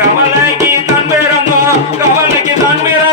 கமலைக்கு தன் பேரம்மா கமலைக்கு தன் பேரம்